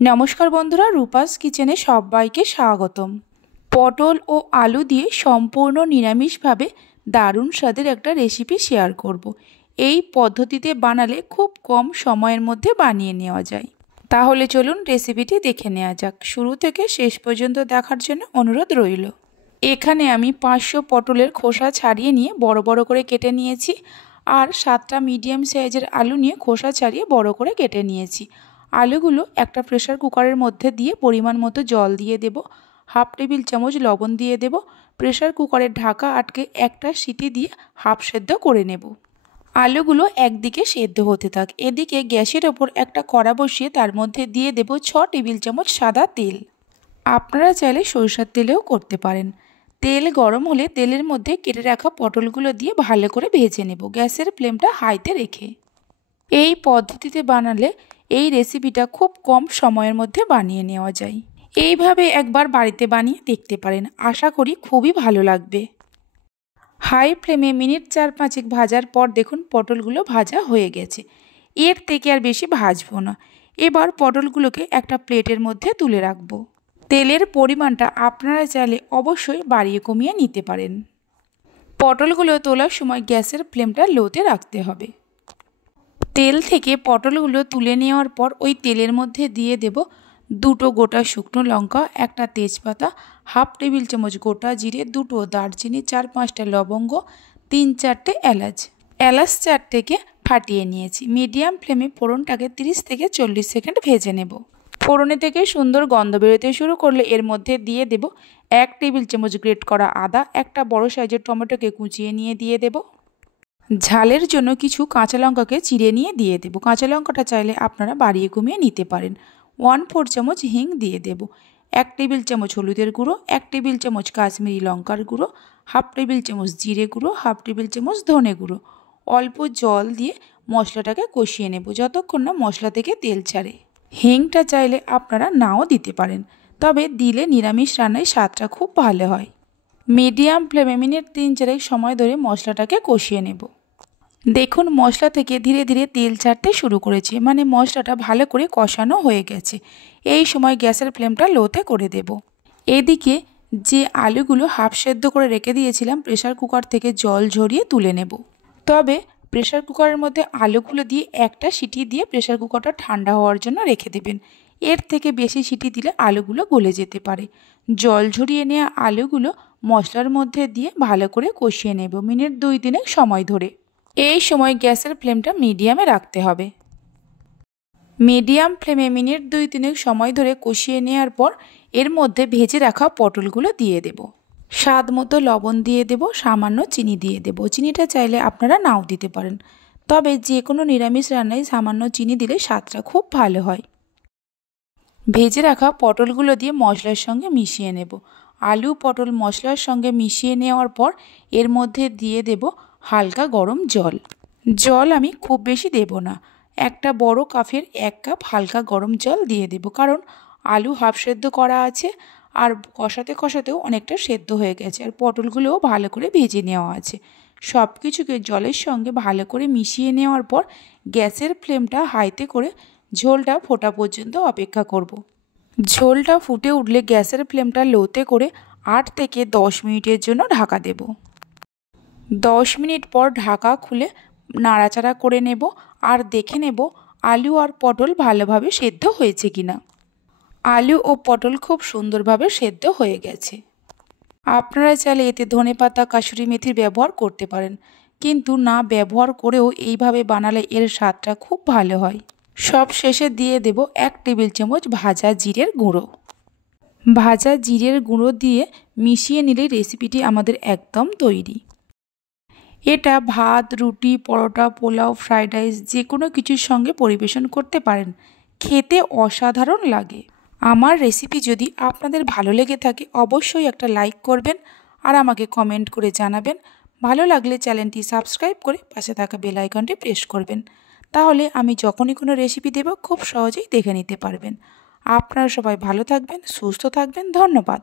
নমস্কার বন্ধুরা, রূপাস কিচেনে সবাইকে স্বাগতম। পটল ও আলু দিয়ে সম্পূর্ণ নিরামিষভাবে দারুণ স্বাদের একটা রেসিপি শেয়ার করব। এই পদ্ধতিতে বানালে খুব কম সময়ের মধ্যে বানিয়ে নেওয়া যায়। তাহলে চলুন রেসিপিটি দেখে নেওয়া যাক। শুরু থেকে শেষ পর্যন্ত দেখার জন্য অনুরোধ রইল। এখানে আমি 500 পটলের খোসা ছাড়িয়ে নিয়ে বড় বড় করে কেটে নিয়েছি, আর 7টা মিডিয়াম সাইজের আলু নিয়ে খোসা ছাড়িয়ে বড় করে কেটে নিয়েছি। আলুগুলো একটা প্রেসার কুকারের মধ্যে দিয়ে পরিমাণ মতো জল দিয়ে দেব, হাফ টেবিল চামচ লবণ দিয়ে দেব। প্রেসার কুকারের ঢাকা আটকে একটা সিটি দিয়ে হাফ সেদ্ধ করে নেব। আলুগুলো একদিকে সেদ্ধ হতে থাক, এদিকে গ্যাসের ওপর একটা কড়া বসিয়ে তার মধ্যে দিয়ে দেব 6 টেবিল চামচ সাদা তেল। আপনারা চাইলে সরিষার তেলেও করতে পারেন। তেল গরম হলে তেলের মধ্যে কেটে রাখা পটলগুলো দিয়ে ভালো করে ভেজে নেব, গ্যাসের ফ্লেমটা হাইতে রেখে। এই পদ্ধতিতে বানালে এই রেসিপিটা খুব কম সময়ের মধ্যে বানিয়ে নেওয়া যায়। এইভাবে একবার বাড়িতে বানিয়ে দেখতে পারেন, আশা করি খুবই ভালো লাগবে। হাই ফ্লেমে মিনিট 4-5 ভাজার পর দেখুন পটলগুলো ভাজা হয়ে গেছে। এর থেকে আর বেশি ভাজবো না। এবার পটলগুলোকে একটা প্লেটের মধ্যে তুলে রাখবো। তেলের পরিমাণটা আপনারা চাইলে অবশ্যই বাড়িয়ে কমিয়ে নিতে পারেন। পটলগুলো তোলার সময় গ্যাসের ফ্লেমটা লোতে রাখতে হবে। তেল থেকে পটলগুলো তুলে নেওয়ার পর ওই তেলের মধ্যে দিয়ে দেব 2টো গোটা শুকনো লঙ্কা, একটা তেজপাতা, হাফ টেবিল চামচ গোটা জিরে, 2টো দারচিনি, 4-5টা লবঙ্গ, 3-4টে এলাচ। এলাচ 4টেকে ফাটিয়ে নিয়েছি। মিডিয়াম ফ্লেমে ফোড়নটাকে 30 থেকে 40 সেকেন্ড ভেজে নেব। ফোড়নে থেকে সুন্দর গন্ধ বেরোতে শুরু করলে এর মধ্যে দিয়ে দেব 1 টেবিল চামচ গ্রেট করা আদা, একটা বড় সাইজের টমেটোকে কুচিয়ে নিয়ে দিয়ে দেব। ঝালের জন্য কিছু কাঁচা লঙ্কাকে চিড়ে নিয়ে দিয়ে দেব। কাঁচা লঙ্কাটা চাইলে আপনারা বাড়িয়ে কমিয়ে নিতে পারেন। 1/4 চামচ হিং দিয়ে দেব। 1 টেবিল চামচ হলুদের গুঁড়ো, 1 টেবিল চামচ কাশ্মীরি লঙ্কার গুঁড়ো, হাফ টেবিল চামচ জিরে গুঁড়ো, হাফ টেবিল চামচ ধনে গুঁড়ো। অল্প জল দিয়ে মশলাটাকে কষিয়ে নেব যতক্ষণ না মশলা থেকে তেল ছাড়ে। হিংটা চাইলে আপনারা নাও দিতে পারেন, তবে দিলে নিরামিষ রান্নায় স্বাদটা খুব ভালো হয়। মিডিয়াম ফ্লেমে মিনিট 3-4 সময় ধরে মশলাটাকে কষিয়ে নেব। দেখুন মশলা থেকে ধীরে ধীরে তেল ছাড়তে শুরু করেছে, মানে মশলাটা ভালো করে কষানো হয়ে গেছে। এই সময় গ্যাসের ফ্লেমটা লোতে করে দেব। এদিকে যে আলুগুলো হাফ সেদ্ধ করে রেখে দিয়েছিলাম প্রেসার কুকার থেকে জল ঝরিয়ে তুলে নেব। তবে প্রেসার কুকারের মধ্যে আলুগুলো দিয়ে একটা সিটি দিয়ে প্রেসার কুকারটা ঠান্ডা হওয়ার জন্য রেখে দেবেন। এর থেকে বেশি সিটি দিলে আলুগুলো গলে যেতে পারে। জল ঝরিয়ে নেওয়া আলুগুলো মশলার মধ্যে দিয়ে ভালো করে কষিয়ে নেব মিনিট 2-3 সময় ধরে। এই সময় গ্যাসের ফ্লেমটা মিডিয়ামে রাখতে হবে। মিডিয়াম ফ্লেমে মিনিট 2-3 সময় ধরে কষিয়ে নেওয়ার পর এর মধ্যে ভেজে রাখা পটলগুলো দিয়ে দেব। স্বাদ মতো লবণ দিয়ে দেব, সামান্য চিনি দিয়ে দেব। চিনিটা চাইলে আপনারা নাও দিতে পারেন, তবে যে কোনো নিরামিষ রান্নায় সামান্য চিনি দিলে স্বাদটা খুব ভালো হয়। ভেজে রাখা পটলগুলো দিয়ে মশলার সঙ্গে মিশিয়ে নেব। আলু পটল মশলার সঙ্গে মিশিয়ে নেওয়ার পর এর মধ্যে দিয়ে দেব হালকা গরম জল। জল আমি খুব বেশি দেব না, একটা বড় কাপের 1 কাপ হালকা গরম জল দিয়ে দেব, কারণ আলু হাফ সেদ্ধ করা আছে, আর কষাতে কষাতেও অনেকটা সেদ্ধ হয়ে গেছে, আর পটলগুলোও ভালো করে ভেজে নেওয়া আছে। সব কিছুকে জলের সঙ্গে ভালো করে মিশিয়ে নেওয়ার পর গ্যাসের ফ্লেমটা হাইতে করে ঝোলটা ফোটা পর্যন্ত অপেক্ষা করব। ঝোলটা ফুটে উঠলে গ্যাসের ফ্লেমটা লোতে করে 8 থেকে 10 মিনিটের জন্য ঢাকা দেব। 10 মিনিট পর ঢাকা খুলে নাড়াচাড়া করে নেব, আর দেখে নেব আলু আর পটল ভালোভাবে সেদ্ধ হয়েছে কিনা। আলু ও পটল খুব সুন্দরভাবে সেদ্ধ হয়ে গেছে। আপনারা চাইলে এতে ধনেপাতা কাসুরি মেথির ব্যবহার করতে পারেন, কিন্তু না ব্যবহার করেও এইভাবে বানালে এর স্বাদটা খুব ভালো হয়। সব শেষে দিয়ে দেব 1 টেবিল চামচ ভাজা জিরের গুঁড়ো। ভাজা জিরের গুঁড়ো দিয়ে মিশিয়ে নিলে রেসিপিটি আমাদের একদম তৈরি। এটা ভাত, রুটি, পরোটা, পোলাও, ফ্রাইড রাইস যে কোনো কিছুর সঙ্গে পরিবেশন করতে পারেন। খেতে অসাধারণ লাগে। আমার রেসিপি যদি আপনাদের ভালো লেগে থাকে অবশ্যই একটা লাইক করবেন, আর আমাকে কমেন্ট করে জানাবেন। ভালো লাগলে চ্যানেলটি সাবস্ক্রাইব করে পাশে থাকা বেল আইকনটি প্রেস করবেন, তাহলে আমি যখনই কোনো রেসিপি দেব খুব সহজেই দেখে নিতে পারবেন। আপনারা সবাই ভালো থাকবেন, সুস্থ থাকবেন। ধন্যবাদ।